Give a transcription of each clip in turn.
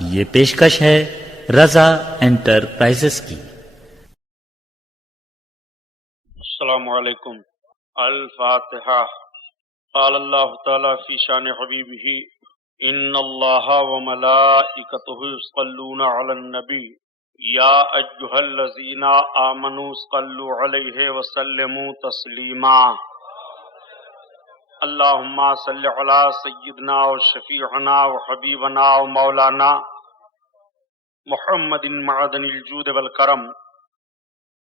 یہ پیشکش ہے رضا انٹرپرائزز کی۔ السلام علیکم۔ الفاتحہ۔ قال اللہ تعالی فی شان حبیبہ ان اللہ وملائکتہ یصلون علی النبی یا ایھا الذین آمنوا صلوا علیہ وسلموا تسلیما۔ اللہم صل علی سیدنا و شفیعنا و حبیبنا و مولانا محمد معدن الجود والکرم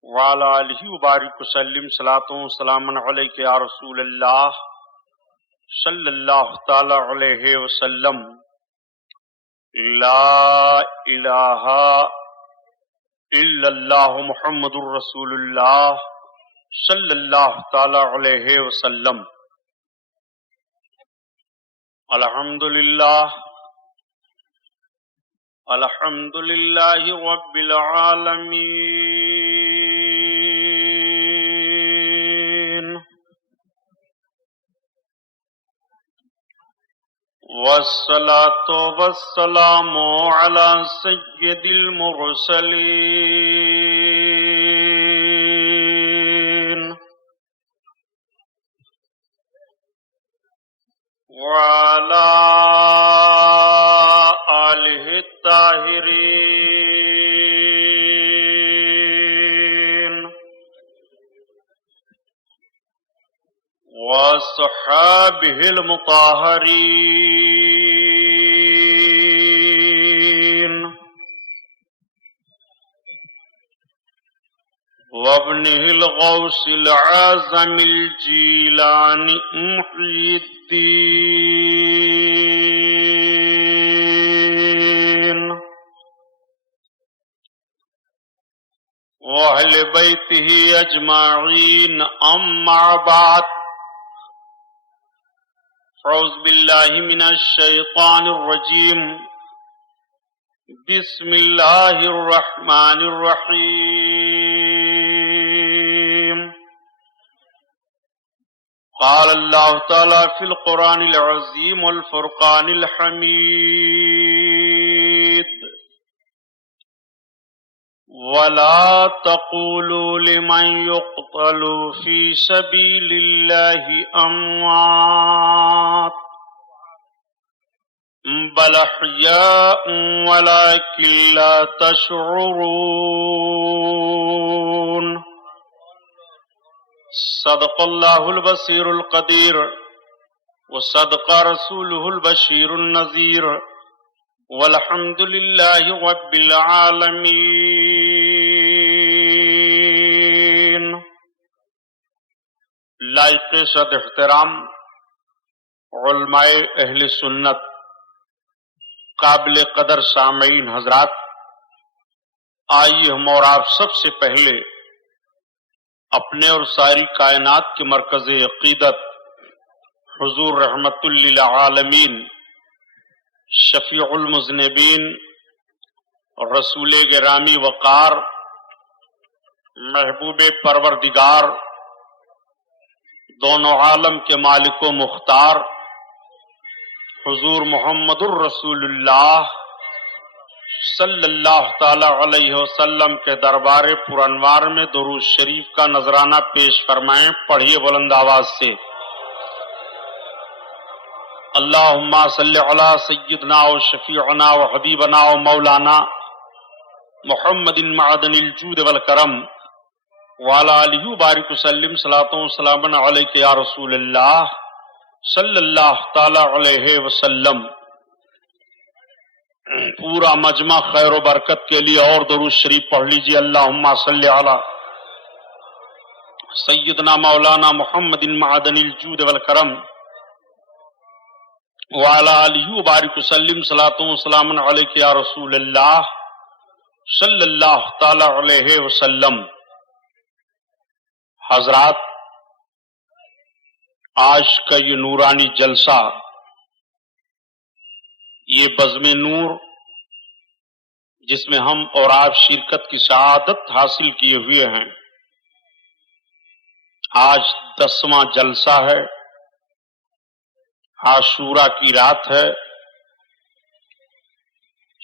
وعلى آلہ وبارک وسلم صلاۃ و سلام علیک یا رسول اللہ صلی اللہ تعالی علیہ وسلم۔ لا الہ الا اللہ محمد الرسول اللہ صلی اللہ تعالی علیہ وسلم۔ الحمدللہ الحمدللہ رب العالمین، والصلاة والسلام علی سید المرسلین، وعلى آلہ الطاہرین، وصحابہ المطہرین، وابنہ الغوث العظم الجیلانی محی الدین، وأہل بیتہ اجمعین، اما بعد، اعوذ باللہ من الشیطان الرجیم، بسم اللہ الرحمن الرحیم۔ قال اللہ تعالی فی القرآن العظیم والفرقان الحمید، ولا تقولوا لمن يقتل في سبيل الله أموات بل أحياء ولكن لا تشعرون۔ صدق الله البصير القدير وصدق رسوله البشير النذير، والحمد للہ رب العالمین۔ لائق صد احترام علماء اہل سنت، قابل قدر سامعین حضرات، آئیے ہم اور آپ سب سے پہلے اپنے اور ساری کائنات کے مرکز عقیدت حضور رحمت للعالمین، شفیع المذنبین، رسول گرامی وقار، محبوب پروردگار، دونوں عالم کے مالک و مختار، حضور محمد الرسول اللہ صلی اللہ تعالی علیہ وسلم کے دربار پرانوار میں درود شریف کا نذرانہ پیش فرمائیں۔ پڑھیے بلند آواز سے۔ اللہم صلی علی سیدنا و شفیعنا و حبیبنا و مولانا محمد معدن الجود والکرم وعلی آلہ وبارک وسلم صلاۃ و سلام علیک یا رسول اللہ صلی اللہ تعالی علیہ وسلم۔ پورا مجمع خیر و برکت کے لیے اور درود شریف پڑھ لیجیے۔ اللہم صلی علی سیدنا مولانا محمد معدن الجود والکرم وعلی آلہ وبارک وسلم صلاۃ و سلام علیک یا رسول اللہ صلی اللہ تعالی علیہ وسلم۔ حضرات، آج کا یہ نورانی جلسہ، یہ بزم نور جس میں ہم اور آپ شرکت کی سعادت حاصل کیے ہوئے ہیں، آج 10واں جلسہ ہے، عاشورہ کی رات ہے،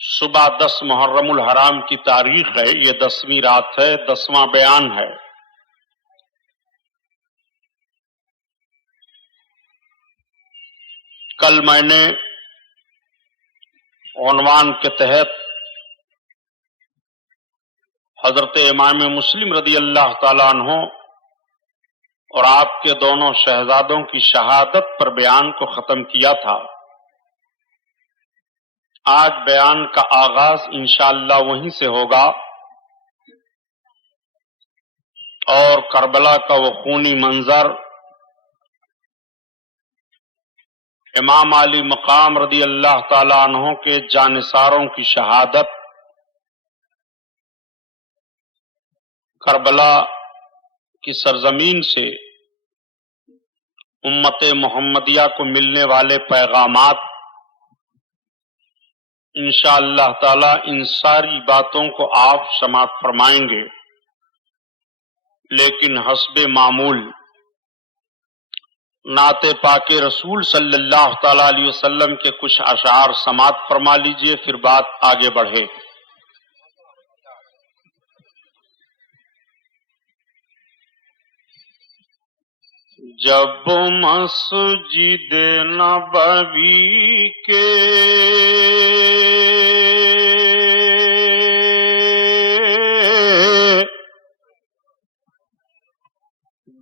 صبح 10 محرم الحرام کی تاریخ ہے، یہ 10ویں رات ہے، 10واں بیان ہے۔ کل میں نے عنوان کے تحت حضرت امام مسلم رضی اللہ تعالیٰ عنہ اور آپ کے دونوں شہزادوں کی شہادت پر بیان کو ختم کیا تھا۔ آج بیان کا آغاز انشاءاللہ وہیں سے ہوگا اور کربلا کا وہ خونی منظر، امام علی مقام رضی اللہ تعالیٰ عنہ کے جانثاروں کی شہادت، کربلا کی سرزمین سے امت محمدیہ کو ملنے والے پیغامات، انشاءاللہ تعالی ان ساری باتوں کو آپ سماعت فرمائیں گے، لیکن حسب معمول نعت پاک رسول صلی اللہ تعالی علیہ وسلم کے کچھ اشعار سماعت فرما لیجئے، پھر بات آگے بڑھے۔ جب مسجد نبوی کے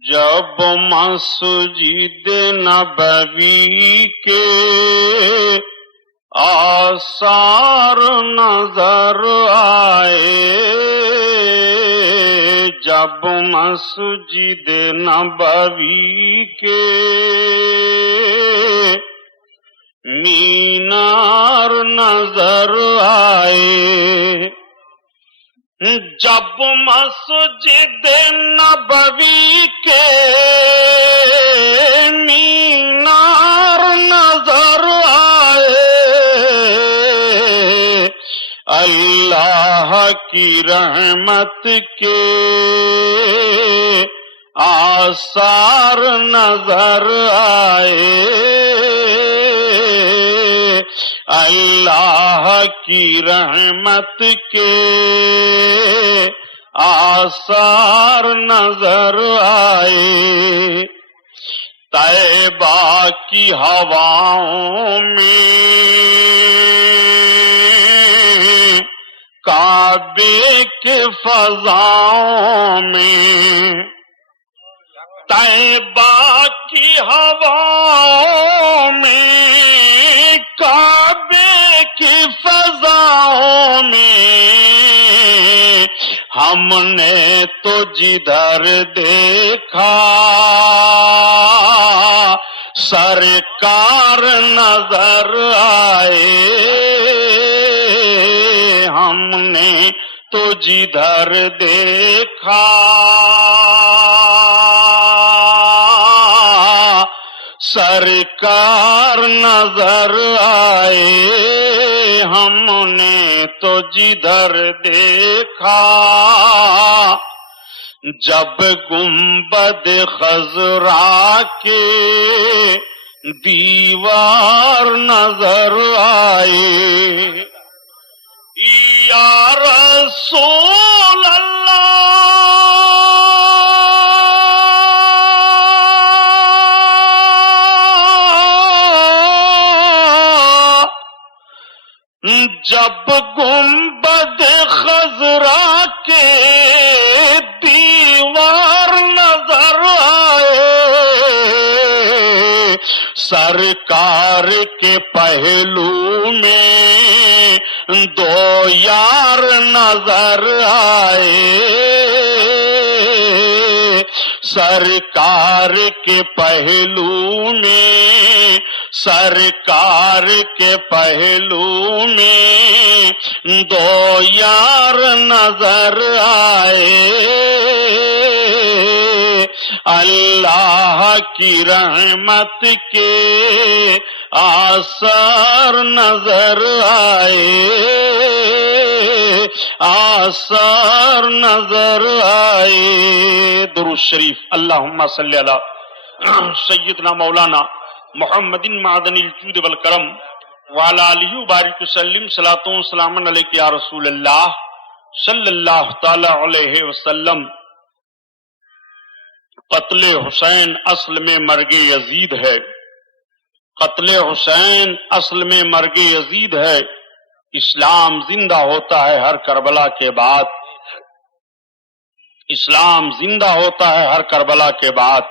جب مسجد نبوی کے آثار نظر آئے، جب مسجد نبوی کے مینار نظر آئے، جب مسجد نبوی کے مینار نظر آئے، اللہ کی رحمت کے آثار نظر آئے، اللہ کی رحمت کے آثار نظر آئے، طیبہ کی ہواؤں میں کعبے کے فضاؤں میں، طیبہ کی ہواؤں میں کعبے کی فضاؤں میں، ہم نے تو جدھر دیکھا سرکار نظر آئے، ہم نے تو جدھر دیکھا سرکار نظر آئے، ہم نے تو جدھر دیکھا، جب گنبد خضرا کے دیوار نظر آئے، یا رسول اللہ جب گنبد خضرا کے دیوار نظر آئے، سرکار کے پہلو میں دو یار نظر آئے، سرکار کے پہلو میں سرکار کے پہلو میں دو یار نظر آئے، اللہ کی رحمت کے آثار نظر آئے، آثار نظر آئے۔ درود شریف۔ اللہم صلی علی سیدنا مولانا محمد معدن الجود والکرم وعلی آلہ بارک وسلم صلاۃ و سلام علیک یا رسول اللہ صلی اللہ تعالی علیہ وسلم۔ قتل حسین اصل میں مرگ یزید ہے، قتل حسین اصل میں مرگ یزید ہے۔ اسلام زندہ ہوتا ہے ہر کربلا کے بعد، اسلام زندہ ہوتا ہے ہر کربلا کے بعد۔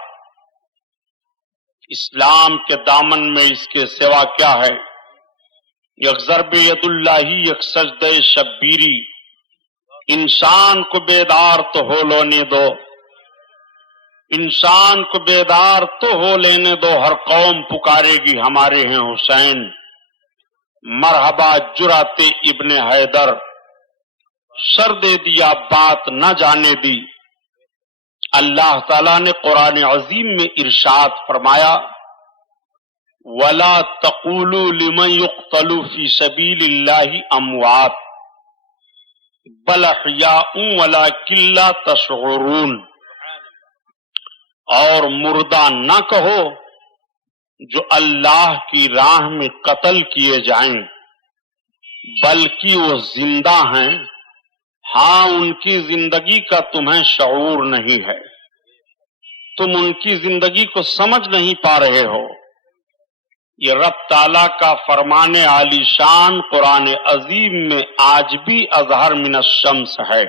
اسلام کے دامن میں اس کے سوا کیا ہے؟ یک ضرب ید اللہ یک سجدہ شبیری، انسان کو بیدار تو ہو لینے دو، انسان کو بیدار تو ہو لینے دو، ہر قوم پکارے گی ہمارے ہیں حسین۔ مرحبا جرات ابن حیدر، سر دے دیا بات نہ جانے دی۔ اللہ تعالیٰ نے قرآن عظیم میں ارشاد فرمایا وَلَا تَقُولُوا لِمَنْ يُقْتَلُ فِي سَبِيلِ اللَّهِ أَمْوَاتٌ بَلْ أَحْيَاءٌ وَلَكِنْ لَا تَشْعُرُونَ، اور مردہ نہ کہو جو اللہ کی راہ میں قتل کیے جائیں، بلکہ وہ زندہ ہیں، ہاں ان کی زندگی کا تمہیں شعور نہیں ہے، تم ان کی زندگی کو سمجھ نہیں پا رہے ہو۔ یہ رب تعالیٰ کا فرمان عالی شان قرآن عظیم میں آج بھی اظہر من الشمس ہے۔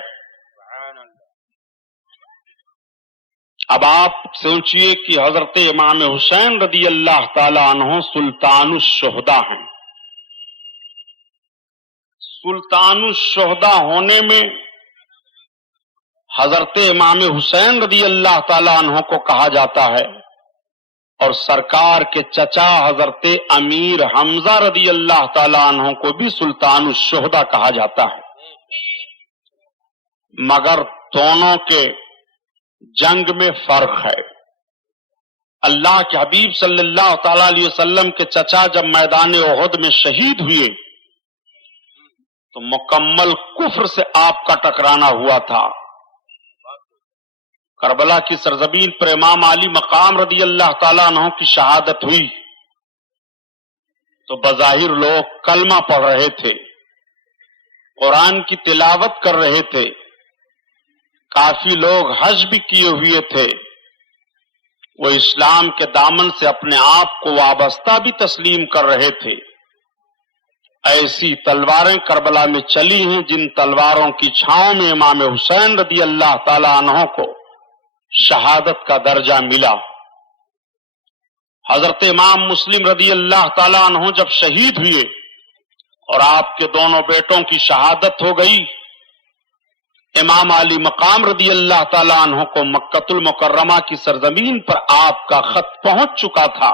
اب آپ سوچئے کہ حضرت امام حسین رضی اللہ تعالی عنہ سلطان الشہداء ہیں۔ سلطان الشہداء ہونے میں حضرت امام حسین رضی اللہ تعالی عنہ کو کہا جاتا ہے، اور سرکار کے چچا حضرت امیر حمزہ رضی اللہ تعالی عنہ کو بھی سلطان الشہداء کہا جاتا ہے، مگر دونوں کے جنگ میں فرق ہے۔ اللہ کے حبیب صلی اللہ تعالی علیہ وسلم کے چچا جب میدان احد میں شہید ہوئے تو مکمل کفر سے آپ کا ٹکرانا ہوا تھا۔ کربلا کی سرزمین پر امام علی مقام رضی اللہ تعالیٰ عنہ کی شہادت ہوئی تو بظاہر لوگ کلمہ پڑھ رہے تھے، قرآن کی تلاوت کر رہے تھے، کافی لوگ حج بھی کیے ہوئے تھے، وہ اسلام کے دامن سے اپنے آپ کو وابستہ بھی تسلیم کر رہے تھے۔ ایسی تلواریں کربلا میں چلی ہیں جن تلواروں کی چھاؤں میں امام حسین رضی اللہ تعالی عنہ کو شہادت کا درجہ ملا۔ حضرت امام مسلم رضی اللہ تعالی عنہ جب شہید ہوئے اور آپ کے دونوں بیٹوں کی شہادت ہو گئی، امام علی مقام رضی اللہ تعالی عنہ کو مکۃ المکرمہ کی سرزمین پر آپ کا خط پہنچ چکا تھا۔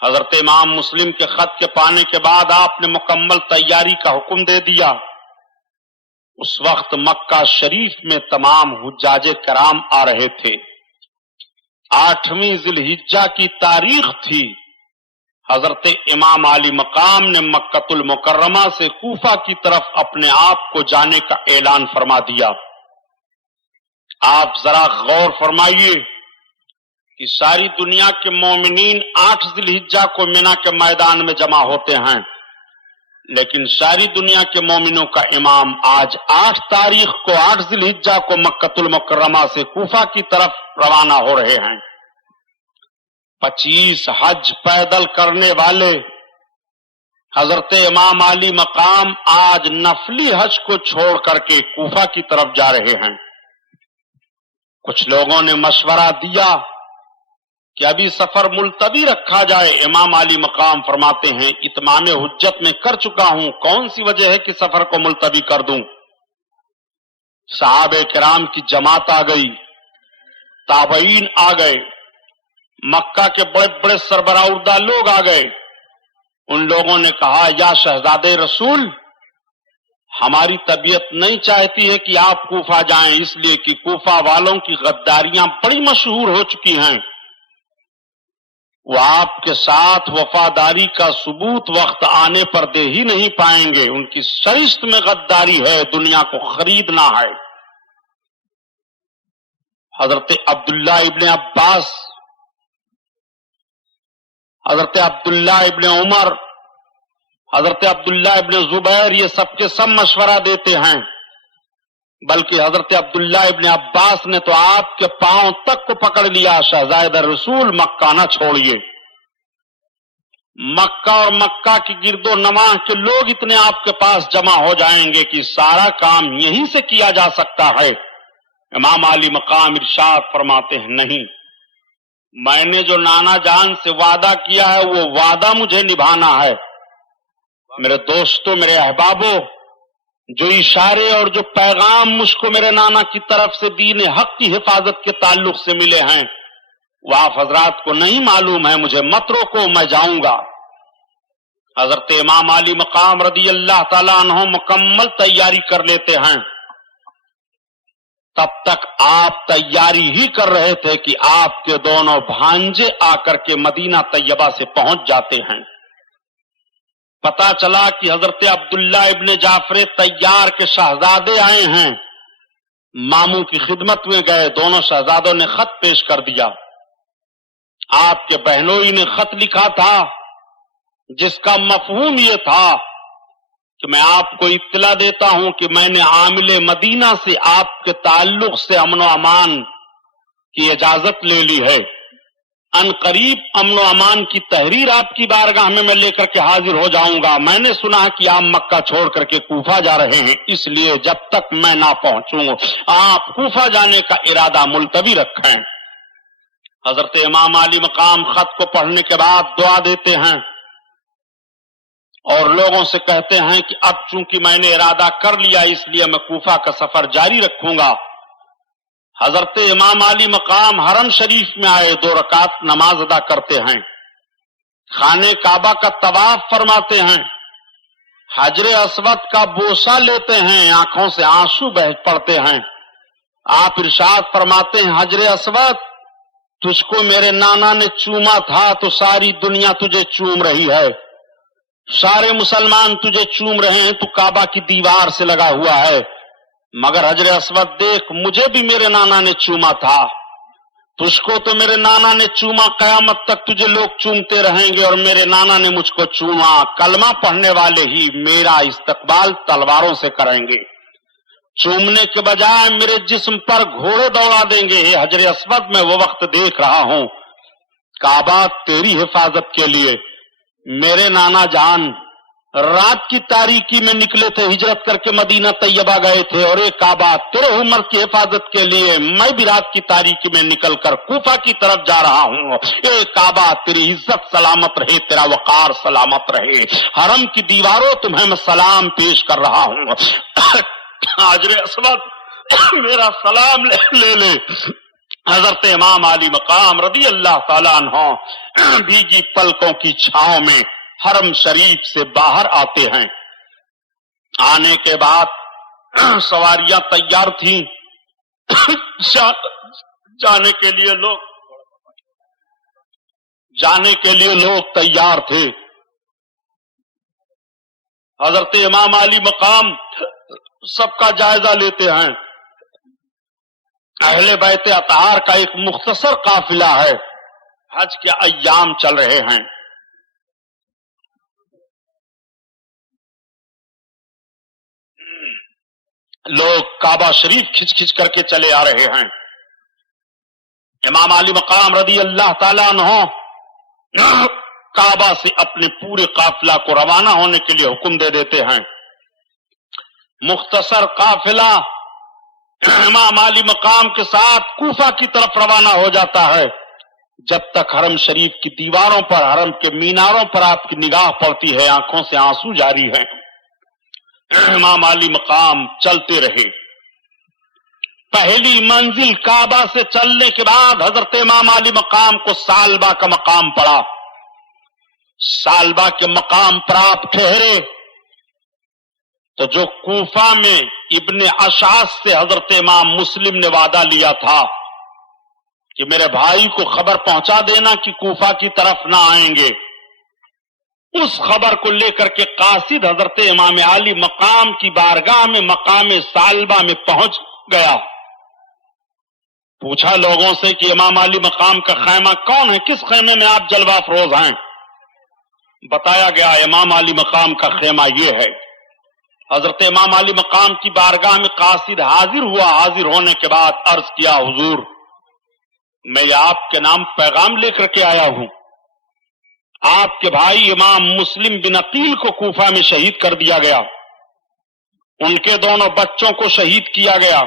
حضرت امام مسلم کے خط کے پانے کے بعد آپ نے مکمل تیاری کا حکم دے دیا۔ اس وقت مکہ شریف میں تمام حجاج کرام آ رہے تھے۔ 8ویں ذی الحجہ کی تاریخ تھی۔ حضرت امام علی مقام نے مکۃ المکرمہ سے کوفہ کی طرف اپنے آپ کو جانے کا اعلان فرما دیا۔ آپ ذرا غور فرمائیے کہ ساری دنیا کے مومنین 8 ذی الحجہ کو مینا کے میدان میں جمع ہوتے ہیں، لیکن ساری دنیا کے مومنوں کا امام آج 8 تاریخ کو 8 ذی الحجہ کو مکۃ المکرمہ سے کوفہ کی طرف روانہ ہو رہے ہیں۔ 25 حج پیدل کرنے والے حضرت امام علی مقام آج نفلی حج کو چھوڑ کر کے کوفہ کی طرف جا رہے ہیں۔ کچھ لوگوں نے مشورہ دیا کہ ابھی سفر ملتوی رکھا جائے۔ امام علی مقام فرماتے ہیں اتمام حجت میں کر چکا ہوں، کون سی وجہ ہے کہ سفر کو ملتوی کر دوں۔ صحابہ کرام کی جماعت آ گئی، تابعین آ گئے، مکہ کے بڑے بڑے سربراہ لوگ آ گئے۔ ان لوگوں نے کہا یا شہزادے رسول، ہماری طبیعت نہیں چاہتی ہے کہ آپ کوفہ جائیں، اس لیے کہ کوفہ والوں کی غداریاں بڑی مشہور ہو چکی ہیں، وہ آپ کے ساتھ وفاداری کا ثبوت وقت آنے پر دے ہی نہیں پائیں گے، ان کی سرشت میں غداری ہے، دنیا کو خریدنا ہے۔ حضرت عبداللہ ابن عباس، حضرت عبداللہ ابن عمر حضرت عبداللہ ابن زبیر یہ سب کے سب مشورہ دیتے ہیں، بلکہ حضرت عبداللہ ابن عباس نے تو آپ کے پاؤں تک کو پکڑ لیا، شہزادہ رسول مکہ نہ چھوڑیے، مکہ اور مکہ کی گرد و نواح کے لوگ اتنے آپ کے پاس جمع ہو جائیں گے کہ سارا کام یہیں سے کیا جا سکتا ہے۔ امام علی مقام ارشاد فرماتے ہیں، نہیں، میں نے جو نانا جان سے وعدہ کیا ہے وہ وعدہ مجھے نبھانا ہے۔ میرے دوستوں، میرے احبابوں، جو اشارے اور جو پیغام مجھ کو میرے نانا کی طرف سے دین حق کی حفاظت کے تعلق سے ملے ہیں وہ آپ حضرات کو نہیں معلوم ہے، مجھے مت روکو، میں جاؤں گا۔ حضرت امام علی مقام رضی اللہ تعالیٰ عنہ مکمل تیاری کر لیتے ہیں، تب تک آپ تیاری ہی کر رہے تھے کہ آپ کے دونوں بھانجے آ کر کے مدینہ طیبہ سے پہنچ جاتے ہیں۔ پتا چلا کہ حضرت عبداللہ ابن جعفر طیار کے شہزادے آئے ہیں، ماموں کی خدمت میں گئے، دونوں شہزادوں نے خط پیش کر دیا۔ آپ کے بہنوئی نے خط لکھا تھا جس کا مفہوم یہ تھا کہ میں آپ کو اطلاع دیتا ہوں کہ میں نے عامل مدینہ سے آپ کے تعلق سے امن و امان کی اجازت لے لی ہے، ان قریب امن و امان کی تحریر آپ کی بارگاہ میں لے کر کے حاضر ہو جاؤں گا۔ میں نے سنا کہ آپ مکہ چھوڑ کر کے کوفہ جا رہے ہیں، اس لیے جب تک میں نہ پہنچوں آپ کوفہ جانے کا ارادہ ملتوی رکھیں۔ حضرت امام علی مقام خط کو پڑھنے کے بعد دعا دیتے ہیں اور لوگوں سے کہتے ہیں کہ اب چونکہ میں نے ارادہ کر لیا اس لیے میں کوفہ کا سفر جاری رکھوں گا۔ حضرت امام علی مقام حرم شریف میں آئے، 2 رکعت نماز ادا کرتے ہیں، خانہ کعبہ کا طواف فرماتے ہیں، حجر اسود کا بوسہ لیتے ہیں، آنکھوں سے آنسو بہ پڑتے ہیں۔ آپ ارشاد فرماتے ہیں، حجر اسود تجھ کو میرے نانا نے چوما تھا تو ساری دنیا تجھے چوم رہی ہے، سارے مسلمان تجھے چوم رہے ہیں، تو کعبہ کی دیوار سے لگا ہوا ہے، مگر حجر اسود دیکھ مجھے بھی میرے نانا نے چوما تھا، تجھ کو تو میرے نانا نے چوما، قیامت تک تجھے لوگ چومتے رہیں گے، اور میرے نانا نے مجھ کو چوما، کلمہ پڑھنے والے ہی میرا استقبال تلواروں سے کریں گے، چومنے کے بجائے میرے جسم پر گھوڑے دوڑا دیں گے۔ حجر اسود میں وہ وقت دیکھ رہا ہوں، کعبہ تیری حفاظت کے لیے میرے نانا جان رات کی تاریکی میں نکلے تھے، ہجرت کر کے مدینہ طیبہ گئے تھے، اور ایک کعبہ تیرے عمر کی حفاظت کے لیے میں بھی رات کی تاریکی میں نکل کر کوفہ کی طرف جا رہا ہوں۔ اے کعبہ تیری عزت سلامت رہے، تیرا وقار سلامت رہے، حرم کی دیواروں تمہیں میں سلام پیش کر رہا ہوں۔ حجر اسود میرا سلام لے لے۔ حضرت امام علی مقام رضی اللہ تعالیٰ عنہ بھیگی پلکوں کی چھاؤں میں حرم شریف سے باہر آتے ہیں۔ آنے کے بعد سواریاں تیار تھیں، جانے کے لیے لوگ تیار تھے۔ حضرت امام علی مقام سب کا جائزہ لیتے ہیں۔ اہل بیت اطہار کا ایک مختصر قافلہ ہے، حج کے ایام چل رہے ہیں، لوگ کعبہ شریف کھچ کھچ کر کے چلے آ رہے ہیں۔ امام علی مقام رضی اللہ تعالیٰ عنہ کعبہ سے اپنے پورے قافلہ کو روانہ ہونے کے لیے حکم دے دیتے ہیں۔ مختصر قافلہ امام علی مقام کے ساتھ کوفہ کی طرف روانہ ہو جاتا ہے۔ جب تک حرم شریف کی دیواروں پر، حرم کے میناروں پر آپ کی نگاہ پڑتی ہے، آنکھوں سے آنسو جاری ہیں۔ امام علی مقام چلتے رہے۔ پہلی منزل کعبہ سے چلنے کے بعد حضرت امام علی مقام کو سالبہ کا مقام پڑا۔ سالبہ کے مقام پر آپ ٹھہرے تو جو کوفہ میں ابن اشعث سے حضرت امام مسلم نے وعدہ لیا تھا کہ میرے بھائی کو خبر پہنچا دینا کہ کوفہ کی طرف نہ آئیں گے، اس خبر کو لے کر کے قاصد حضرت امام علی مقام کی بارگاہ میں مقام سالبہ میں پہنچ گیا۔ پوچھا لوگوں سے کہ امام علی مقام کا خیمہ کون ہے، کس خیمے میں آپ جلوہ افروز ہیں؟ بتایا گیا امام علی مقام کا خیمہ یہ ہے. حضرت امام علی مقام کی بارگاہ میں قاصد حاضر ہوا. حاضر ہونے کے بعد عرض کیا حضور میں یہ آپ کے نام پیغام لے کر کے آیا ہوں. آپ کے بھائی امام مسلم بن عقیل کو کوفہ میں شہید کر دیا گیا. ان کے دونوں بچوں کو شہید کیا گیا.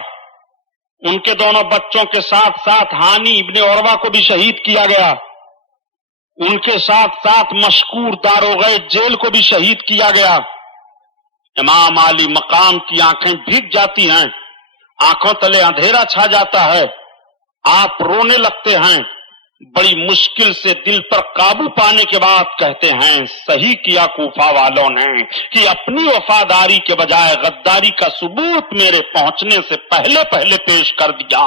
ان کے دونوں بچوں کے ساتھ ساتھ ہانی ابن عروہ کو بھی شہید کیا گیا. ان کے ساتھ ساتھ مشکور داروغہ جیل کو بھی شہید کیا گیا. امام علی مقام کی آنکھیں بھیگ جاتی ہیں, آنکھوں تلے اندھیرا چھا جاتا ہے, آپ رونے لگتے ہیں. بڑی مشکل سے دل پر قابو پانے کے بعد کہتے ہیں صحیح کیا کوفہ والوں نے کہ اپنی وفاداری کے بجائے غداری کا ثبوت میرے پہنچنے سے پہلے پہلے پیش کر دیا.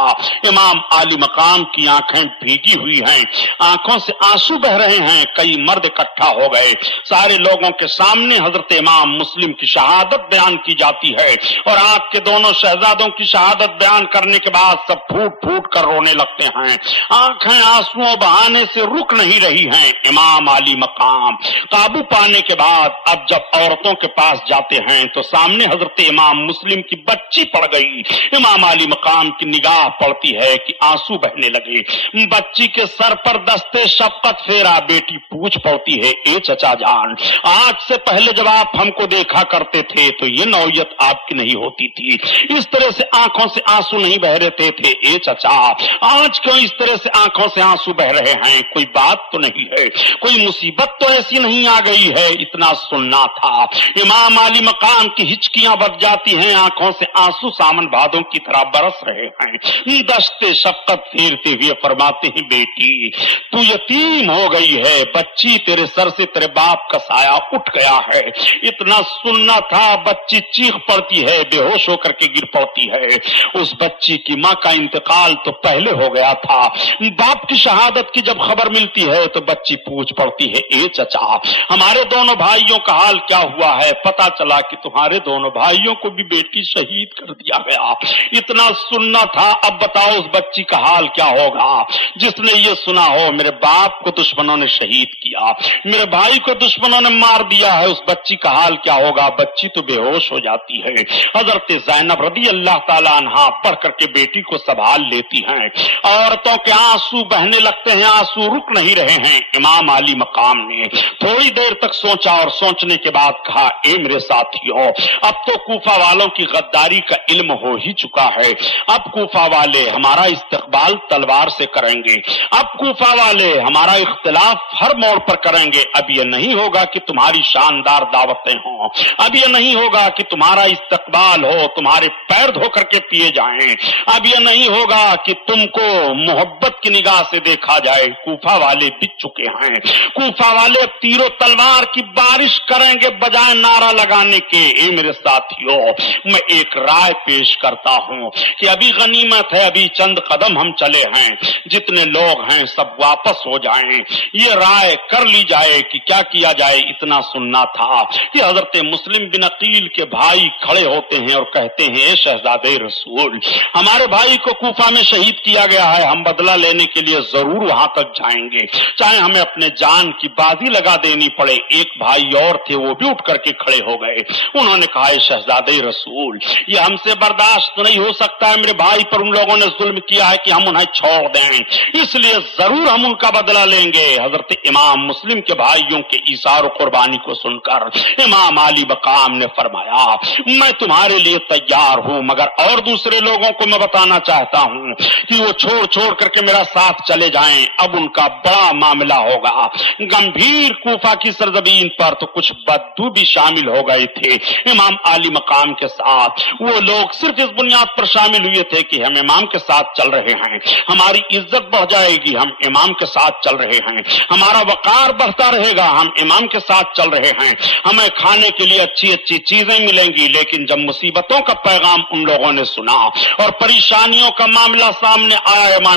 امام علی مقام کی آنکھیں بھیگی ہوئی ہیں, آنکھوں سے آنسو بہ رہے ہیں. کئی مرد اکٹھا ہو گئے. سارے لوگوں کے سامنے حضرت امام مسلم کی شہادت بیان کی جاتی ہے اور آپ کے دونوں شہزادوں کی شہادت بیان کرنے کے بعد سب پھوٹ پھوٹ کر رونے لگتے ہیں. آنکھیں آنسو بہانے سے رک نہیں رہی ہیں. امام علی مقام قابو پانے کے بعد اب جب عورتوں کے پاس جاتے ہیں تو سامنے حضرت امام مسلم کی بچی پڑ گئی. امام علی مقام کی نگاہ پڑتی ہے کہ آنسو بہنے لگے. بچی کے سر پر دستے شفقت پھیرا. بیٹی پوچھ پڑتی ہے اے چچا جان آج سے پہلے جب آپ ہم کو دیکھا کرتے تھے تو یہ نوعیت آپ کی نہیں ہوتی تھی, اس طرح سے آنکھوں سے آنسو نہیں بہ رہے تھے. اے چچا آج کیوں اس طرح سے آنکھوں سے آنسو بہ رہے ہیں؟ کوئی بات تو نہیں ہے, کوئی مصیبت تو ایسی نہیں آ گئی ہے؟ اتنا سننا تھا. امام علی مقام کی ہچکیاں بج جاتی ہیں, آنکھوں سے آنسو سامن بھادوں کی طرح برس رہے ہیں. دشتے شفقت پھیرتے ہوئے فرماتے ہیں بیٹی تو یتیم ہو گئی ہے, بچی تیرے سر سے تیرے باپ کا سایہ اٹھ گیا ہے. اتنا سننا تھا. بچی چیخ پڑتی ہے, بے ہوش ہو کر کے گر پڑتی ہے. اس بچی کی ماں کا انتقال تو پہلے ہو گیا تھا. باپ کی شہادت کی جب خبر ملتی ہے تو بچی پوچھ پڑتی ہے اے چچا ہمارے دونوں بھائیوں کا حال کیا ہوا ہے؟ پتا چلا کہ تمہارے دونوں بھائیوں کو بھی بیٹی شہید کر دیا گیا. اتنا سننا تھا. اب بتاؤ اس بچی کا حال کیا ہوگا جس نے یہ سنا ہو میرے باپ کو دشمنوں نے شہید کیا, میرے بھائی کو دشمنوں نے مار دیا ہے. اس بچی کا حال کیا ہوگا؟ بچی تو بے ہوش ہو جاتی ہے. حضرت زینب رضی اللہ تعالی عنہا پڑھ کر کے بیٹی کو سنبھال لیتی ہیں. عورتوں کے آنسو بہنے لگتے ہیں, آنسو رک نہیں رہے ہیں. امام علی مقام نے تھوڑی دیر تک سوچا اور سوچنے کے بعد کہا اے میرے ساتھیو اب تو کوفہ والوں کی غداری کا علم ہو ہی چکا ہے. اب کوفہ والے ہمارا استقبال تلوار سے کریں گے, اب کوفہ والے ہمارا اختلاف ہر موڑ پر کریں گے. اب یہ نہیں ہوگا کہ تمہاری شاندار دعوتیں ہوں, اب یہ نہیں ہوگا کہ تمہارا استقبال ہو, تمہارے پیر دھو کر کے پیے جائیں, اب یہ نہیں ہوگا کہ تم کو محبت کی نگاہ سے دیکھا جائے. کوفہ والے بچ چکے ہیں. کوفہ والے تیر و تلوار کی بارش کریں گے بجائے نعرہ لگانے کے. اے میرے ساتھیو میں ایک رائے پیش کرتا ہوں کہ ابھی غنیمت ہے, ابھی چند قدم ہم چلے ہیں, جتنے لوگ ہیں سب واپس ہو جائیں. یہ رائے کر لی جائے کہ کیا کیا جائے. اتنا سننا تھا کہ حضرت مسلم بن عقیل کے بھائی کھڑے ہوتے ہیں اور کہتے ہیں اے شہزادے رسول ہمارے بھائی کو کوفہ میں شہید کیا گیا ہے, ہم بدلہ لینے کے لیے ضرور وہاں تک جائیں گے, چاہے ہمیں اپنے جان کی بازی لگا دینی پڑے. ایک بھائی اور تھے, وہ بھی اٹھ کر کے کھڑے ہو گئے. انہوں نے کہا اے شہزادے رسول یہ ہم سے برداشت نہیں ہو سکتا ہے, میرے بھائی پر ان لوگوں نے ظلم کیا ہے کہ ہم انہیں چھوڑ دیں, اس لیے ضرور ہم ان کا بدلہ لیں گے. حضرت امام مسلم کے بھائیوں کے ایثار و قربانی کو سن کر امام علی مقام نے فرمایا میں تمہارے لیے تیار ہوں, مگر اور دوسرے لوگوں کو میں بتانا چاہتا ہوں کہ وہ چھوڑ چھوڑ کر کے میرا ساتھ چلے جائیں. اب ان کا بڑا معاملہ ہوگا. گمبھیر کوفہ کی سرزمین پر تو کچھ بدو بھی شامل ہو گئے تھے امام علی مقام کے ساتھ. وہ لوگ صرف اس بنیاد پر شامل ہوئے تھے کہ ہم امام کے ساتھ چل رہے ہیں, ہماری عزت بڑھ جائے گی, ہم امام کے ساتھ چل رہے ہیں, ہمارا وقار بڑھتا رہے گا, ہم امام کے ساتھ چل رہے ہیں, ہمیں کھانے کے لیے اچھی اچھی چیزیں ملیں گی. لیکن جب مصیبتوں کا پیغام ان لوگوں نے سنا اور پریشانیوں کا معاملہ سامنے آیا, امام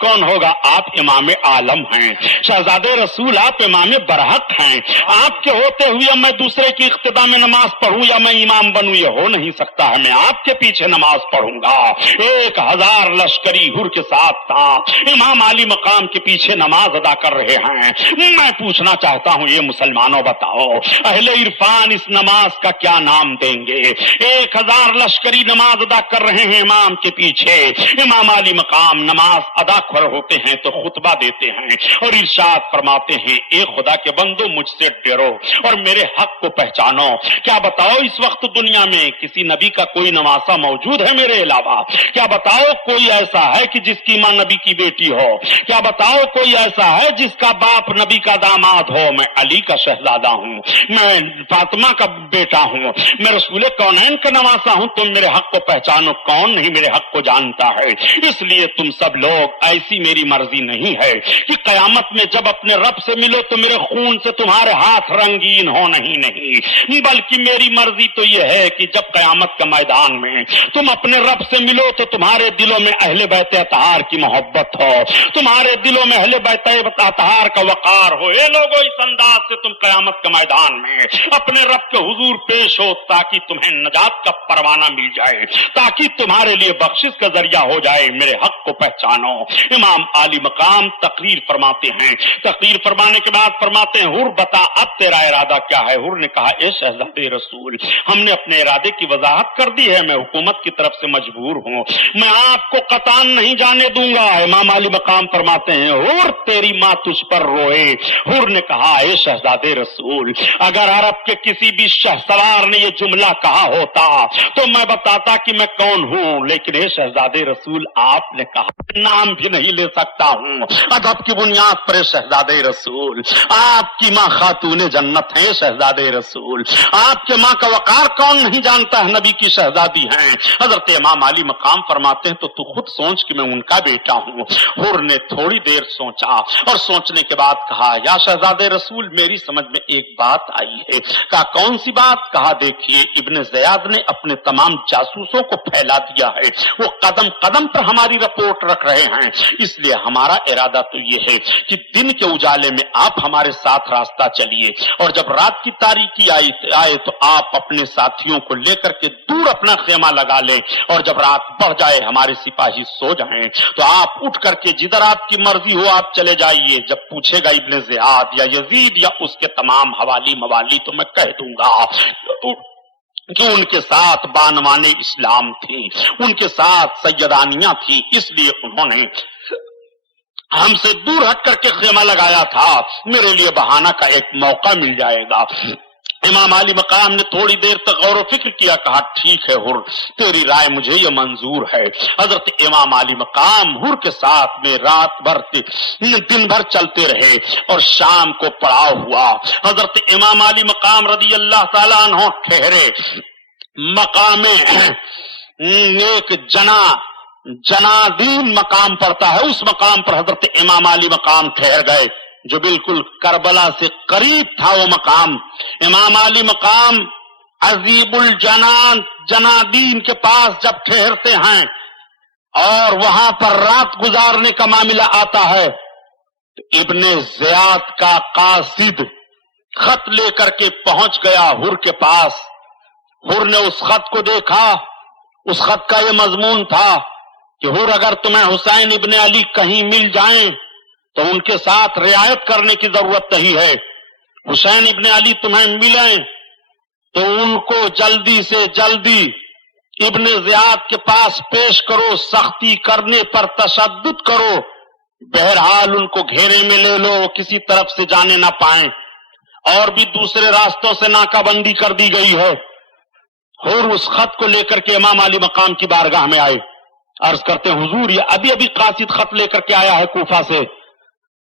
کون ہوگا؟ آپ امام عالم ہیں، شہزادے رسول آپ امام برحق ہیں، آپ کے ہوتے ہوئے میں دوسرے کی اقتدا میں نماز پڑھوں یا میں امام بنوں، یہ ہو نہیں سکتا ہے، میں آپ کے پیچھے نماز پڑھوں گا۔ 1000 لشکری حر کے ساتھ تھا، امام علی مقام کے پیچھے نماز ادا کر رہے ہیں۔ میں پوچھنا چاہتا ہوں، یہ مسلمانوں بتاؤ اہل عرفان اس نماز کا کیا نام دیں گے؟ 1000 لشکری نماز ادا کر رہے ہیں امام کے پیچھے، امام علی مقام نماز ادا کر ہوتے ہیں تو خطبہ دیتے ہیں اور ارشاد فرماتے ہیں، اے خدا کے بندو مجھ سے ڈرو اور میرے حق کو پہچانو۔ کیا بتاؤ اس وقت دنیا میں کسی نبی کا کوئی نواسا موجود ہے میرے علاوہ؟ کیا بتاؤ کوئی ایسا ہے کہ جس کی ماں نبی کی بیٹی ہو؟ کیا بتاؤ کوئی ایسا ہے جس کا باپ نبی کا داماد ہو؟ میں علی کا شہزادہ ہوں، میں فاطمہ کا بیٹا ہوں، میں رسول کونین کا نواسا ہوں، تم میرے حق کو پہچانو۔ کون نہیں میرے حق کو جانتا ہے؟ اس لیے تم سب لوگ، ایسی میری مرضی نہیں ہے کہ قیامت میں جب اپنے رب سے ملو تو میرے خون سے تمہارے ہاتھ رنگین ہو، نہیں، بلکہ میری مرضی تو یہ ہے کہ جب قیامت کے میدان میں تم اپنے رب سے ملو تو تمہارے دلوں میں اہل بیت اطہار کی محبت ہو، تمہارے دلوں میں اہل بیت اطہار کا وقار ہو۔ اے لوگو، اس انداز سے تم قیامت کے میدان میں اپنے رب کے حضور پیش ہو تاکہ تمہیں نجات کا پروانہ مل جائے، تاکہ تمہارے لیے بخشش کا ذریعہ ہو جائے۔ میرے حق کو پہچانو۔ امام عالی مقام تقریر فرماتے ہیں، تقریر فرمانے کے بعد فرماتے ہیں، حر بتا اب تیرا ارادہ کیا ہے؟ حر نے کہا، اے شہزادے رسول، ہم نے اپنے ارادے کی وضاحت کر دی ہے، میں حکومت کی طرف سے مجبور ہوں، میں آپ کو قطعاً نہیں جانے دوں گا۔ امام علی مقام فرماتے ہیں، حر تیری ماں تجھ پر روئے۔ حر نے کہا، اے شہزادے رسول، اگر عرب کے کسی بھی شہسوار نے یہ جملہ کہا ہوتا تو میں بتاتا کہ میں کون ہوں، لیکن اے شہزادے رسول آپ نے کہا، نام بھی نہیں لے سکتا ہوں ادب کی بنیاد پر۔ شہزادے رسول، آپ کی ماں خاتون جنت ہے، شہزادے رسول، آپ کے ماں کا وقار کون نہیں جانتا ہے، نبی کی شہزادی ہیں۔ حضرت امام علی مقام فرماتے ہیں، تو خود سوچ کہ میں ان کا بیٹا ہوں۔ حر نے تھوڑی دیر سوچا اور سوچنے کے بعد کہا، یا شہزادے رسول، میری سمجھ میں ایک بات آئی ہے۔ کہا، کون سی بات؟ کہا، دیکھیے ابن زیاد نے اپنے تمام جاسوسوں کو پھیلا دیا ہے، وہ قدم قدم پر ہماری رپورٹ رکھ رہے ہیں، اس لیے ہمارا ارادہ تو یہ ہے کہ دن کے اجالے میں آپ ہمارے ساتھ راستہ چلیے اور جب رات کی تاریکی آئے تو آپ اپنے ساتھیوں کو لے کر کے دور اپنا خیمہ لگا لیں، اور جب رات بڑھ جائے ہمارے سپاہی سو جائیں تو آپ اٹھ کر کے جدھر آپ کی مرضی ہو آپ چلے جائیے۔ جب پوچھے گا ابن زیاد یا یزید یا اس کے تمام حوالی موالی تو میں کہہ دوں گا کہ ان کے ساتھ بانوان اسلام تھی، ان کے ساتھ سیدانیاں تھی، اس لیے انہوں نے ہم سے دور ہٹ کر کے خیمہ لگایا تھا، میرے لیے بہانہ کا ایک موقع مل جائے گا۔ امام علی مقام نے تھوڑی دیر تک غور و فکر کیا، کہا، ٹھیک ہے حر، تیری رائے مجھے یہ منظور ہے۔ حضرت امام علی مقام حر کے ساتھ میں رات بھر دن بھر چلتے رہے اور شام کو پڑاؤ ہوا۔ حضرت امام علی مقام رضی اللہ تعالیٰ عنہ ٹھہرے، مقام ایک جنادین مقام پڑتا ہے، اس مقام پر حضرت امام علی مقام ٹھہر گئے، جو بالکل کربلا سے قریب تھا وہ مقام۔ امام علی مقام عزیب الجنان جنادین کے پاس جب ٹھہرتے ہیں اور وہاں پر رات گزارنے کا معاملہ آتا ہے تو ابن زیاد کا قاصد خط لے کر کے پہنچ گیا حر کے پاس۔ حر نے اس خط کو دیکھا، اس خط کا یہ مضمون تھا کہ حر، اگر تمہیں حسین ابن علی کہیں مل جائیں تو ان کے ساتھ رعایت کرنے کی ضرورت نہیں ہے، حسین ابن علی تمہیں ملیں تو ان کو جلدی سے جلدی ابن زیاد کے پاس پیش کرو، سختی کرنے پر تشدد کرو، بہرحال ان کو گھیرے میں لے لو، کسی طرف سے جانے نہ پائیں، اور بھی دوسرے راستوں سے ناکہ بندی کر دی گئی ہے۔ حر اس خط کو لے کر کے امام علی مقام کی بارگاہ میں آئے، عرض کرتے ہیں، حضور یہ ابھی ابھی قاصد خط لے کر کے آیا ہے کوفہ سے۔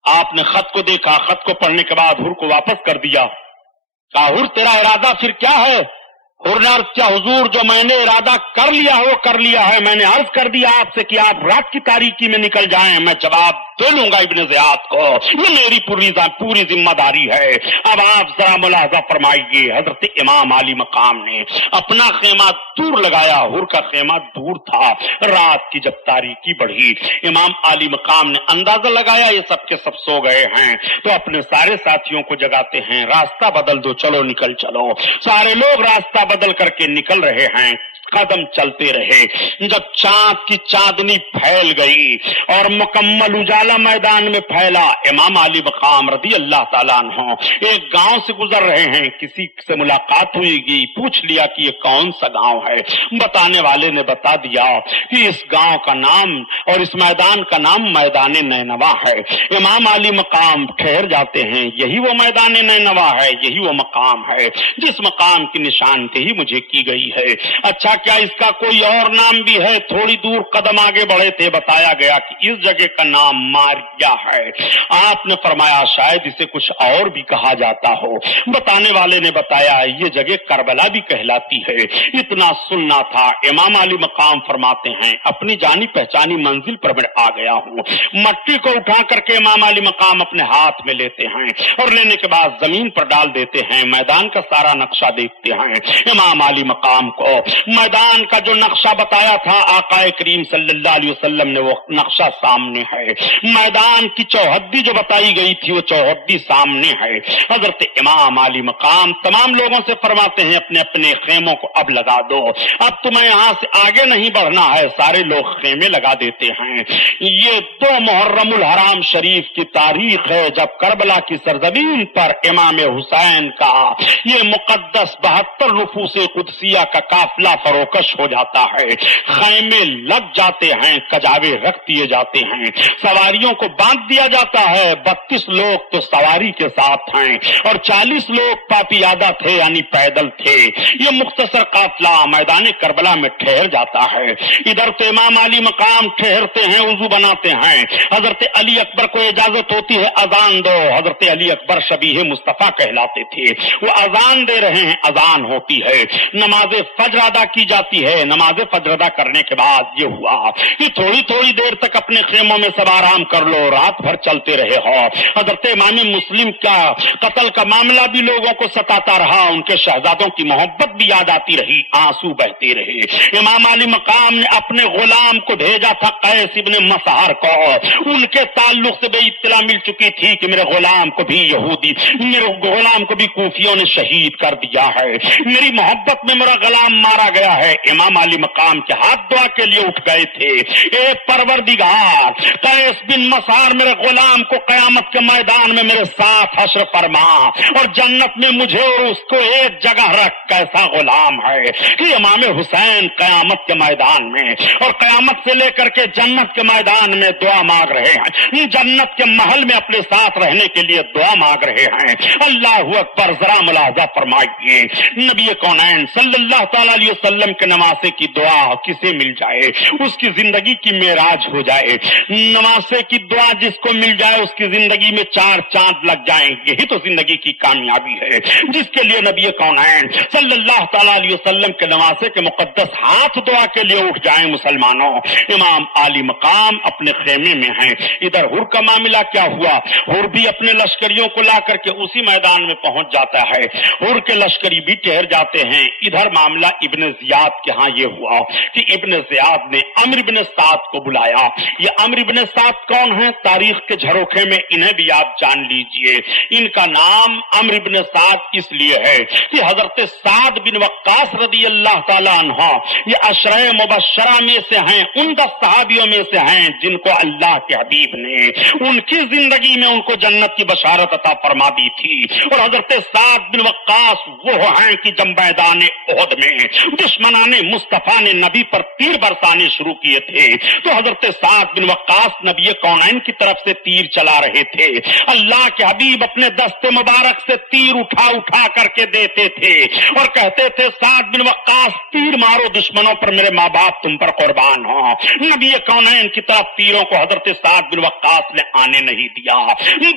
آپ نے خط کو دیکھا، خط کو پڑھنے کے بعد حر کو واپس کر دیا، کہا، حر تیرا ارادہ پھر کیا ہے؟ حر نے عرض کیا حضور جو میں نے ارادہ کر لیا ہے وہ کر لیا ہے. میں نے عرض کر دیا آپ سے کہ آپ رات کی تاریکی میں نکل جائیں, میں جواب دے لوں گا ابن زیاد کو, یہ میری پوری ذمہ داری ہے. اب آپ ذرا ملاحظہ فرمائیے, حضرت امام عالی مقام نے اپنا خیمہ دور لگایا, حر کا خیمہ دور تھا. رات کی جب تاریکی بڑھی, امام عالی مقام نے اندازہ لگایا یہ سب کے سب سو گئے ہیں, تو اپنے سارے ساتھیوں کو جگاتے ہیں, راستہ بدل دو, چلو نکل چلو. سارے لوگ راستہ بدل کر کے نکل رہے ہیں, قدم چلتے رہے. جب چاند کی چاندنی پھیل گئی اور مکمل اجالا میدان میں پھیلا, امام علی مقام رضی اللہ تعالیٰ عنہ ایک گاؤں سے گزر رہے ہیں. کسی سے ملاقات ہوئی گی, پوچھ لیا کہ یہ کون سا گاؤں ہے. بتانے والے نے بتا دیا کہ اس گاؤں کا نام اور اس میدان کا نام میدان نینوا ہے. امام علی مقام ٹھہر جاتے ہیں, یہی وہ میدان نینوا ہے, یہی وہ مقام ہے جس مقام کی نشاندہی مجھے کی گئی ہے. اچھا کیا اس کا کوئی اور نام بھی ہے؟ تھوڑی دور قدم آگے بڑھے تھے, بتایا گیا کہ اس جگہ کا نام ماریا ہے. آپ نے فرمایا شاید اسے کچھ اور بھی کہا جاتا ہو. بتانے والے نے بتایا یہ جگہ کربلا بھی کہلاتی ہے. اتنا سننا تھا. امام علی مقام فرماتے ہیں اپنی جانی پہچانی منزل پر میں آ گیا ہوں. مٹی کو اٹھا کر کے امام علی مقام اپنے ہاتھ میں لیتے ہیں اور لینے کے بعد زمین پر ڈال دیتے ہیں. میدان کا سارا نقشہ دیکھتے ہیں. امام علی مقام کو میدان کا جو نقشہ بتایا تھا آقا کریم صلی اللہ علیہ وسلم نے, وہ نقشہ سامنے ہے. میدان کی چوہدی جو بتائی گئی تھی وہ چوہدی سامنے ہے. حضرت امام علی مقام تمام لوگوں سے فرماتے ہیں اپنے اپنے خیموں کو اب لگا دو, اب تمہیں یہاں سے آگے نہیں بڑھنا ہے. سارے لوگ خیمے لگا دیتے ہیں. یہ 2 محرم الحرام شریف کی تاریخ ہے جب کربلا کی سرزمین پر امام حسین کا یہ مقدس 72 نفوس قدسیہ کا قافلہ فروکش ہو جاتا ہے. خیمے لگ جاتے ہیں, کجاوے رکھ دیے جاتے ہیں, سواریوں کو باندھ دیا جاتا ہے. 32 لوگ تو سواری کے ساتھ ہیں اور 40 لوگ پاپیادہ تھے یعنی پیدل تھے. یہ مختصر قافلہ میدان کربلا میں ٹھہر جاتا ہے. ادھر تو امام علی مقام ٹھہرتے ہیں, وضو بناتے ہیں. حضرت علی اکبر کو اجازت ہوتی ہے اذان دو. حضرت علی اکبر شبیہ مصطفیٰ کہلاتے تھے, وہ اذان دے رہے ہیں, اذان ہوتی ہے. نماز فجر ادا کی جاتی ہے. نماز فجر ادا کرنے کے بعد یہ ہوا کہ تھوڑی دیر تک اپنے خیموں میں سب آرام کر لو, رات بھر چلتے رہے ہو. حضرت امام مسلم کا قتل کا معاملہ بھی لوگوں کو ستاتا رہا, ان کے شہزادوں کی محبت بھی یاد آتی رہی, آنسو بہتے رہے. امام علی مقام نے اپنے غلام کو بھیجا تھا قیس ابن مسہر کو, ان کے تعلق سے بھی اطلاع مل چکی تھی کہ میرے غلام کو بھی کوفیوں نے شہید کر دیا ہے, میری محبت میں میرا غلام مارا گیا ہے. امام علی مقام کے ہاتھ دعا کے لیے اٹھ گئے تھے, اے پروردگار قیس بن مسہر میرے غلام کو قیامت کے میدان میں میرے ساتھ حشر فرما اور جنت میں مجھے اور اس کو ایک جگہ رکھ. کیسا غلام ہے کہ امام حسین قیامت کے میدان میں اور قیامت سے لے کر کے جنت کے میدان میں دعا مانگ رہے ہیں, جنت کے محل میں اپنے ساتھ رہنے کے لیے دعا مانگ رہے ہیں. اللہ اکبر. ذرا ملاحظہ فرمائیے, نبی کونین صلی اللہ تعالی علیہ وسلم کے نواسے کی دعا کسے مل جائے اس کی زندگی کی معراج ہو جائے. نواسے کی دعا جس کو مل جائے اس کی زندگی میں 4 چاند لگ جائیں. یہی تو زندگی کی کامیابی ہے جس کے لیے نبی کونین صلی اللہ تعالی علیہ وسلم کے نواسے کے مقدس ہاتھ دعا کے لیے اٹھ جائیں. مسلمانوں, امام علی مقام اپنے خیمے میں ہیں. ادھر حر کا معاملہ کیا ہوا؟ حر بھی اپنے لشکریوں کو لا کر کے اسی میدان میں پہنچ جاتا ہے. حر کے لشکری بھی ٹھہر جاتے ہیں. ادھر معاملہ ابن زیاد کے ہاں یہ ہوا کہ ابن زیاد نے عمرو بن سعد کو بلایا. یہ عمرو بن سعد کون ہیں؟ تاریخ کے جھروکھے میں انہیں بھی آپ جان لیجئے. ان کا نام عمرو بن سعد اس لیے ہے کہ حضرت سعد بن وقاص رضی اللہ تعالی عنہ یہ عشرہ مبشرہ میں سے ہیں, ان 10 صحابیوں میں سے ہیں جن کو اللہ کے حبیب نے ان کی زندگی میں ان کو جنت کی بشارت عطا فرما دی تھی. اور حضرت سعد بن وقاص وہ ہیں کہ جب میدان احد میں دشمنان مصطفیٰ نے نبی پر تیر برسانے شروع کیے تھے تو حضرت سعد بن وقاص نبی کونین کی طرف سے تیر چلا رہے تھے. اللہ کے حبیب اپنے دست مبارک سے تیر اٹھا اٹھا کر کے دیتے تھے اور کہتے تھے سعد بن وقاص تیر مارو دشمنوں پر، میرے ماں باپ تم پر قربان ہوں. نبی کونین کی طرف تیروں کو حضرت سعد بن وقاص نے آنے نہیں دیا.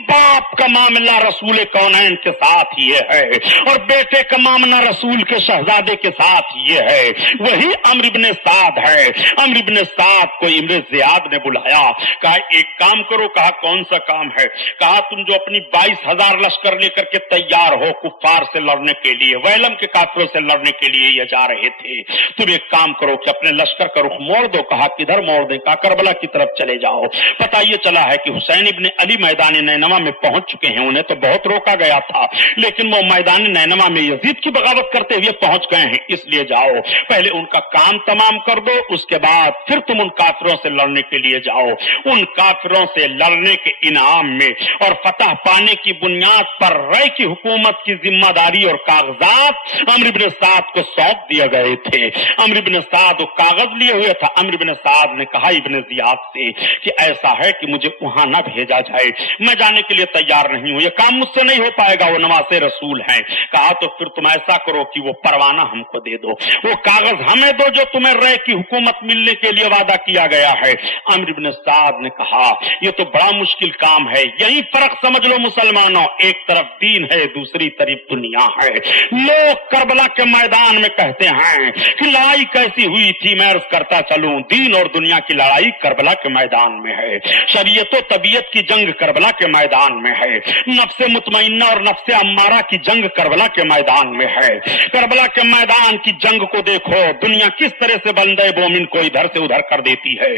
باپ کا معاملہ رسول کونین کے ساتھ یہ ہے اور بیٹے کا معاملہ رسول کے شہزادے کے ساتھ یہ ہے. وہی عمرو بن سعد ہے. عمرو بن سعد کو امر زیاد نے بلایا، کہا ایک کام کرو. کہا کون سا کام ہے؟ کہا تم جو اپنی 22,000 لشکر لے کر کے تیار ہو کفار سے لڑنے کے لیے، ویلم کے کافروں سے لڑنے کے لیے یہ جا رہے تھے، تم ایک کام کرو کہ اپنے لشکر کا رخ موڑ دو. کہا کدھر موڑ دیں؟ کہا کربلا کی طرف چلے جاؤ. پتہ یہ چلا ہے کہ حسین ابن علی میدان نینوا میں پہنچ چکے ہیں. انہیں تو بہت روکا گیا تھا لیکن وہ میدان نینوا میں یزید کی بغاوت کرتے ہوئے پہنچ گئے ہیں، اس لیے جاؤ پہلے ان کا کام تمام کر دو، اس کے بعد پھر تم ان کافروں سے لڑنے کے لیے جاؤ. ان کافروں سے لڑنے کے انعام میں اور فتح پانے کی بنیاد پر رائے کی حکومت کی ذمہ داری اور کاغذات عمرو بن سعد کو سونپ دیے گئے تھے. عمرو بن سعد وہ کاغذ لیے ہوئے تھا. عمرو بن سعد نے کہا ابن زیاد سے کہ ایسا ہے کہ مجھے وہاں نہ بھیجا جائے، میں جانے کے لیے تیار نہیں ہوں، یہ کام مجھ سے نہیں ہو پائے گا، وہ نواز رسول ہیں. کہا تو پھر تم ایسا کرو کہ وہ پروانہ ہم کو دے دو، وہ کاغذ ہمیں دو جو تمہیں رائے کی حکومت ملنے کے لیے وعدہ کیا گیا ہے. عمرو بن سعد نے کہا یہ تو بڑا مشکل کام ہے. یہی فرق سمجھ لو مسلمانوں، ایک طرف دین ہے دوسری طرف دنیا ہے. لوگ کربلا کے میدان میں کہتے ہیں کہ لڑائی کیسی ہوئی تھی، میں عرض کرتا چلوں دین اور دنیا کی لڑائی کربلا کے میدان میں ہے. شریعت و طبیعت کی جنگ کربلا کے میدان میں ہے. نفس مطمئنہ اور نفس امارہ کی جنگ کربلا کے میدان میں ہے. کربلا کے میدان کی جنگ کو دیکھو، دنیا کس طرح سے بندے مومن کو ادھر سے ادھر کر دیتی ہے.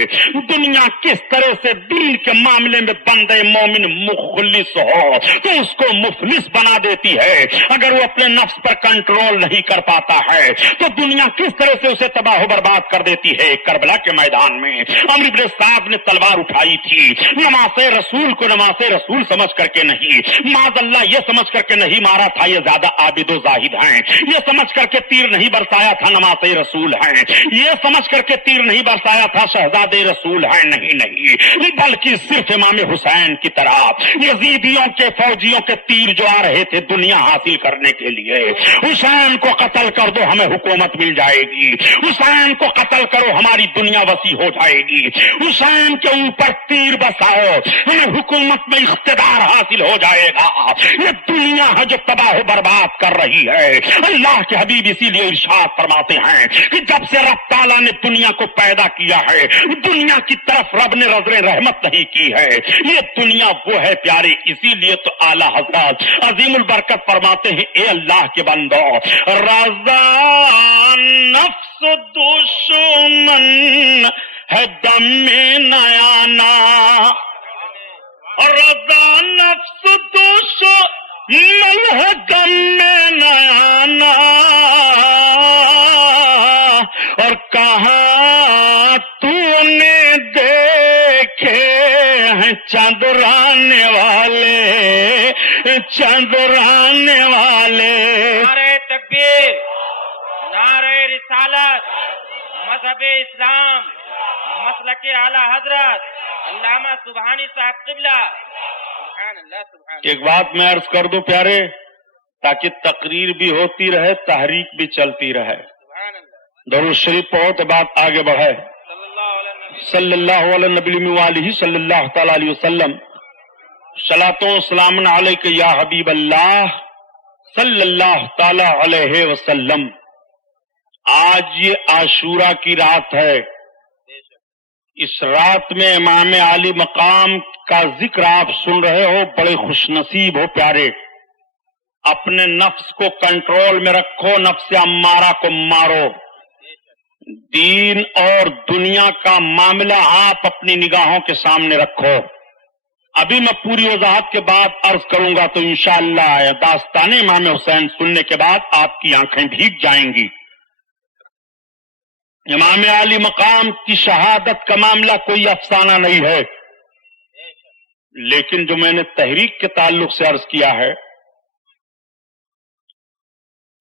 دنیا کس طرح سے دین کے معاملے میں بندے مومن مخلص ہو تو اس کو مفلس بنا دیتی ہے. اگر وہ اپنے نفس پر کنٹرول نہیں کر پاتا ہے تو دنیا کس طرح سے اسے تباہ و برباد کر دیتی ہے. کربلا کے میدان میں عمرو بن سعد نے تلوار اٹھائی تھی، نماز رسول کو نماز رسول سمجھ کر کے نہیں، معاذ اللہ یہ سمجھ کر کے نہیں مارا تھا یہ زیادہ عابد و زاہد ہیں، یہ سمجھ کر کے تیر نہیں برسایا تھا نماز رسول ہیں، یہ سمجھ کر کے تیر نہیں برسایا تھا شہزادے رسول ہیں، نہیں، بلکہ صرف امام حسین کی طرح یزیدیوں کے فوجیوں کے تیر جو آ رہے تھے دنیا حاصل کرنے کے لیے. حسین کو قتل کر دو ہمیں حکومت مل جائے گی، حسین کو قتل کرو ہماری دنیا وسیع ہو جائے گی، حسین کے اوپر تیر بساؤ ہمیں حکومت میں اقتدار حاصل ہو جائے گا. یہ دنیا ہے جو تباہ و برباد کر رہی ہے. اللہ کے حبیب اسی لیے ارشاد فرماتے ہیں کہ جب سے رب تعالیٰ نے دنیا کو پیدا کیا ہے دنیا کی طرف رب نے نظر رحمت نہیں کی ہے. یہ دنیا وہ ہے پیارے، اسی لیے تو اعلیٰ حضرت عظیم البرکت فرماتے ہیں اے اللہ کے بندو رضا نفس دشمن ہے دم میں نیانا، رضا نفس دشمن ہے دم میں نیانا، اور کہاں تو نے دیکھے ہیں چندرانے والے، چندرانے والے. نعرہ تکبیر، نعرہ رسالت، مذہب اسلام، مسلک اعلی حضرت علامہ سبحانی صاحب قبلہ. سبحان اللہ سبحان اللہ. ایک بات میں عرض کر دوں پیارے تاکہ تقریر بھی ہوتی رہے تحریک بھی چلتی رہے. سبحان اللہ. درود شریف پڑھو تو بات آگے بڑھے. صلی اللہ علیہ نبی وآلہ صلی اللہ تعالی علیہ وسلم. صلاۃ و سلام علیک یا حبیب اللہ صلی اللہ تعالی علیہ وسلم. آج یہ عاشورہ کی رات ہے. اس رات میں امام عالی مقام کا ذکر آپ سن رہے ہو، بڑے خوش نصیب ہو پیارے. اپنے نفس کو کنٹرول میں رکھو، نفس امارہ کو مارو. دین اور دنیا کا معاملہ آپ اپنی نگاہوں کے سامنے رکھو. ابھی میں پوری وضاحت کے بعد عرض کروں گا تو انشاءاللہ داستان امام حسین سننے کے بعد آپ کی آنکھیں بھیگ جائیں گی. امام عالی مقام کی شہادت کا معاملہ کوئی افسانہ نہیں ہے، لیکن جو میں نے تحریک کے تعلق سے عرض کیا ہے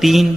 3,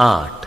8।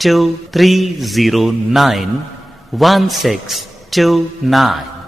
23091629।